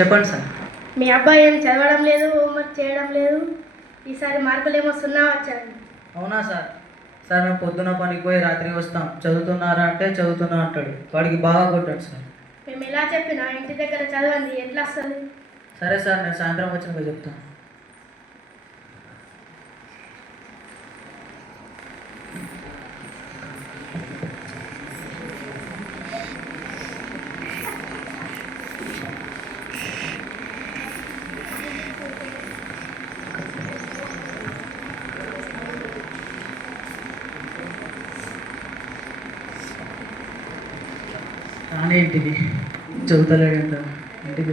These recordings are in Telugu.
చెప్పండి సార్. మీ అబ్బాయి ఏం చదవడం లేదు, హోంవర్క్ చేయడం లేదు. ఈసారి మార్కులు ఏమో 0 వచ్చాయి. అవునా సార్? సార్ మేము పొద్దున పనికి పోయి రాత్రికి వస్తాం, చదువుతున్నారా అంటే చదువుతున్నా అంటాడు. వాడికి బాగా కొట్టాడు సార్. మేము ఎలా చెప్పినా ఇంటి దగ్గర చదవండి, ఎట్లా వస్తుంది? సరే సార్, నేను సాయంత్రం వచ్చినాక చెప్తాను. కానీ ఇంటికి చదువుతలేడంట, ఇంటికి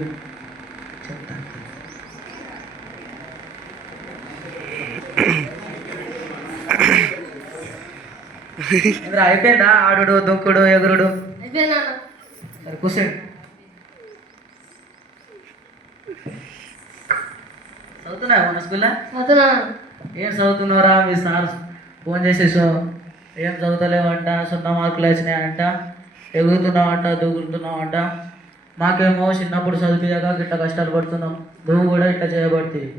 చెప్తాను. ఇంద్ర అయిపోయిందా ఆడుడు దొక్కుడు ఎగురుడు? అయిపోయినా. సరే కూర్చోండి. చదువుతున్నావా మన స్కూల్లో? చదువుతున్నా. ఏం చదువుతున్నావురా? మీ సార్ ఫోన్ చేసేసావు, ఏం చదువుతలేవంట, 0 మార్కులు వచ్చినాయంట, ఎగురుతున్నావంట, దూకుతున్నావంట. మాకేమో చిన్నప్పుడు చదివియాక ఇట్లా కష్టాలు పడుతున్నాం, నువ్వు కూడా ఇట్లా చేయబడుతుంది.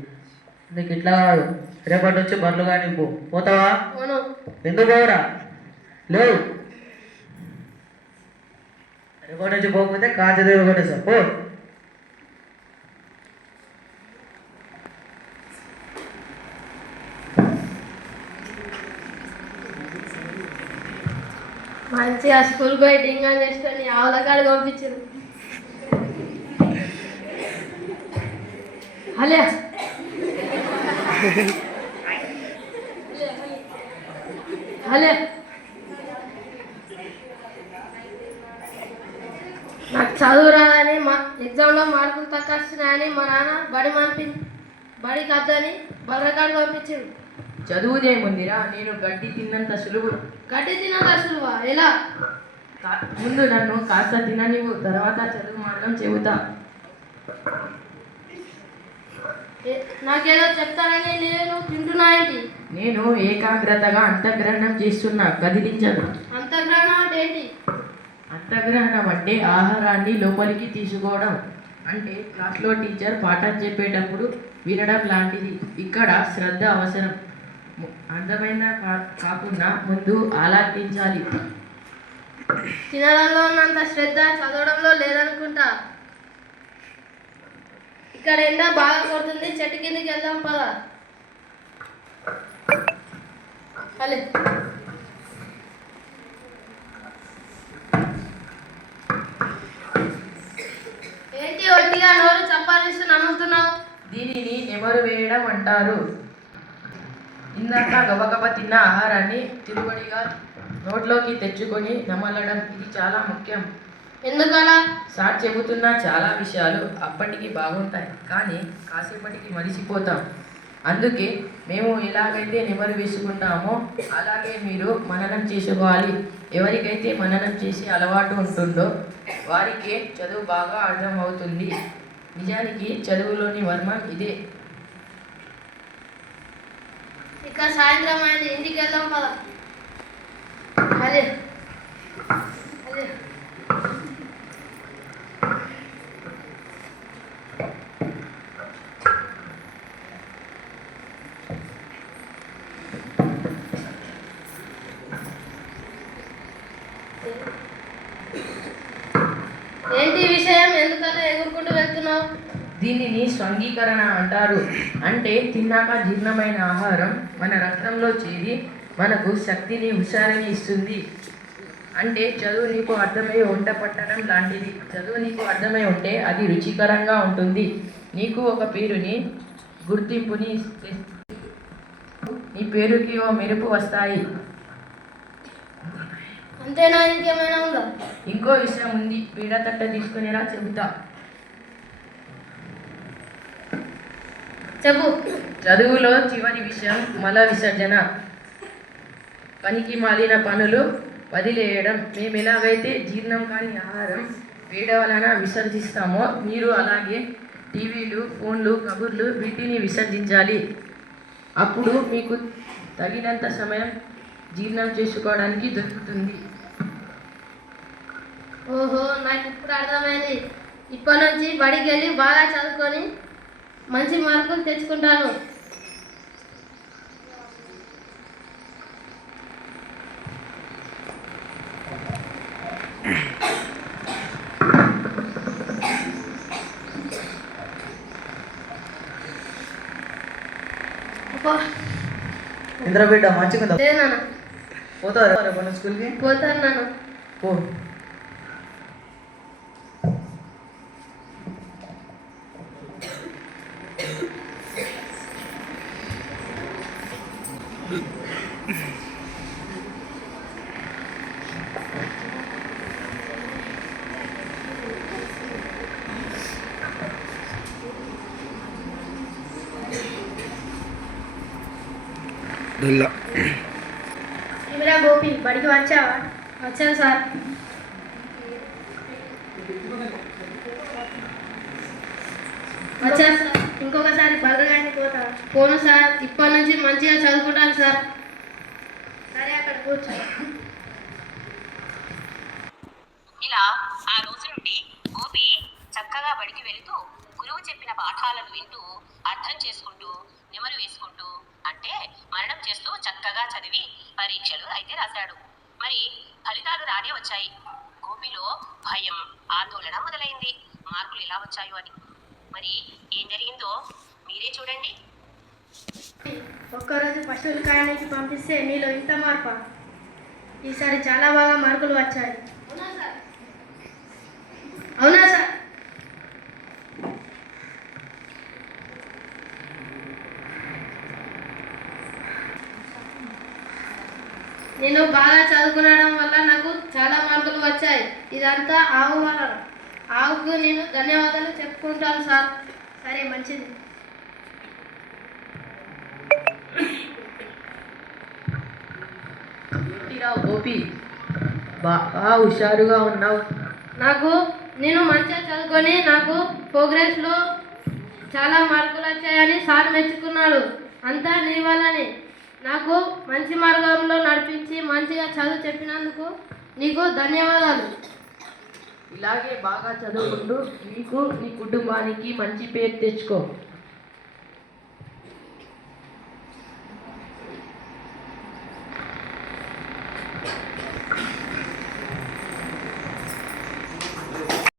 నీకు ఇట్లా కాదు, రేపటి నుంచి బర్రెలు కానీ పోతావా? ఎందుకు పోవురా? లేవు. రేపటి నుంచి పోకపోతే కాంచదేవి ఒకటే సార్ పో. మంచిగా స్కూల్ పోయి డింగా చేసుకొని ఆవుల కాడికి పంపించారు. హలే హలే నాకు చదువు రాదని, మా ఎగ్జామ్లో మార్కులు తక్కువ వస్తున్నాయని మా నాన్న బడికి వద్దని బర్రకాడికి పంపించారు. చదువుదేముందిరా, నేను గడ్డి తిన్నంత సులువు. గడ్డి తినంత సులువా? ఎలా? ముందు నన్ను కాస్త తిననివ్వు, తర్వాత చదువు మార్గం చెబుతా. నాకేదో చెప్తానని నేను తింటున్నా ఏంటి? నేను ఏకాగ్రతగా అంతఃగ్రహణం చేస్తున్నా, కదిలించను. అంతఃగ్రహణం అంటే ఏంటి? అంతఃగ్రహణం అంటే ఆహారాన్ని లోపలికి తీసుకోవడం. అంటే క్లాస్లో టీచర్ పాఠం చెప్పేటప్పుడు వినడం లాంటిది. ఇక్కడ శ్రద్ధ అవసరం. అందమైన కాకుండా ముందు ఆలాపించాలి. తినడంలో ఉన్నంత శ్రద్ధ చదవడంలో లేదనుకుంటా. ఇక్కడ ఎండ బాగా కొడుతుంది, చెట్టు కిందకి వెళ్దాం పద. హలే ఏంటి ఒట్టిగా నోరు చప్పాలిస్తూ నమ్ముతున్నావు? దీనిని నెమరు వేయడం అంటారు. ఇందాక గబగబ తిన్న ఆహారాన్ని తిరుబడిగా నోట్లోకి తెచ్చుకొని నమలడం, ఇది చాలా ముఖ్యం. ఎందుకలా? సార్ చెబుతున్న చాలా విషయాలు అప్పటికి బాగుంటాయి, కానీ కాసేపటికి మరిచిపోతాం. అందుకే మేము ఎలాగైతే నెమరు వేసుకుంటామో అలాగే మీరు మననం చేసుకోవాలి. ఎవరికైతే మననం చేసే అలవాటు ఉంటుందో వారికే చదువు బాగా అర్థమవుతుంది. నిజానికి చదువులోని వర్మం ఇదే. ఇక సాయంత్రం అయింది, ఇంటికి వెళ్దాం పద. అదే అదే ఏంటి విషయం? ఎందుకలా ఎగురుకుంటూ వెళ్తున్నావు? దీనిని స్వంగీకరణ అంటారు. అంటే తిన్నాక జీర్ణమైన ఆహారం మన రక్తంలో చేరి మనకు శక్తిని, హుషారిని ఇస్తుంది. అంటే చదువు నీకు అర్థమై వంట పట్టడం లాంటిది. చదువు నీకు అర్థమై ఉంటే అది రుచికరంగా ఉంటుంది. నీకు ఒక పేరుని, గుర్తింపుని, నీ పేరుకి ఓ మెరుపు వస్తాయి. అంతేనా? ఇంకేమైనా ఉందా? ఇంకో విషయం ఉంది, పీడ తట్ట తీసుకునేలా చెబుతా. చెప్పు. చదువులో చివరి విషయం మల విసర్జన. పనికి మాలిన పనులు వదిలేయడం. మేము ఎలాగైతే జీర్ణం కాని ఆహారం వేడ వలన విసర్జిస్తామో మీరు అలాగే టీవీలు, ఫోన్లు, కబుర్లు వీటిని విసర్జించాలి. అప్పుడు మీకు తగినంత సమయం జీర్ణం చేసుకోవడానికి దొరుకుతుంది. ఓహో, నాకు ఇప్పుడు అర్థమైంది. ఇప్పటి నుంచి బడికి వెళ్ళి బాగా చదువుకొని మంచి మార్కులు తెచ్చుకుంటాను. ఇంద్ర బిడ్డ మంచిగా ఉందా? లేదు నాన్న. పోతావా రేపు స్కూల్కి? పోతాను నాన్న. పో. ఇవిరా గోపి, బడికి వచ్చావా? వచ్చాను సార్. వచ్చాను సార్. ఇంకొకసారి బలగండి పోతా. పోను సార్. ఇప్పటి నుంచి మంచిగా చదువుకుంటాను సార్. సరే, అక్కడ కూర్చో. ఇలా ఆ రోజు నుండి గోపి చక్కగా బడికి వెళుతూ గురువు చెప్పిన పాఠాలను వింటూ అర్థం చేసుకుంటూ నెమరు వేసుకుంటూ అంటే మరణం చేస్తూ చక్కగా చదివి పరీక్షలు అయితే రాశాడు. మరి ఫలితాలు రానే వచ్చాయి. గోపిలో భయం, ఆందోళన మొదలైంది. మార్కులు ఎలా వచ్చాయో అని. మరి ఏం జరిగిందో మీరే చూడండి. ఒక్కరోజు పశువులు కాయడానికి పంపిస్తే నీలో ఇంత మార్పా? ఈసారి చాలా బాగా మార్కులు వచ్చాయి. అవునా సార్? నేను బాగా చదువుకునడం వల్ల నాకు చాలా మార్కులు వచ్చాయి. ఇదంతా ఆవు వల్ల. ఆవుకు నేను ధన్యవాదాలు చెప్పుకుంటాను సార్. సరే, మంచిది. ఏంటిరా గోపి, బాగా హుషారుగా ఉన్నావు. నేను మంచిగా చదువుకొని నాకు ప్రోగ్రెస్లో చాలా మార్కులు వచ్చాయని సార్ మెచ్చుకున్నాడు. అంతా నీ వల్లనే. నాకు మంచి మార్గంలో నడిపించి మంచిగా చదువు చెప్పినందుకు నీకు ధన్యవాదాలు. ఇలాగే బాగా చదువుకుంటూ నీకు నీ కుటుంబానికి మంచి పేరు తెచ్చుకో.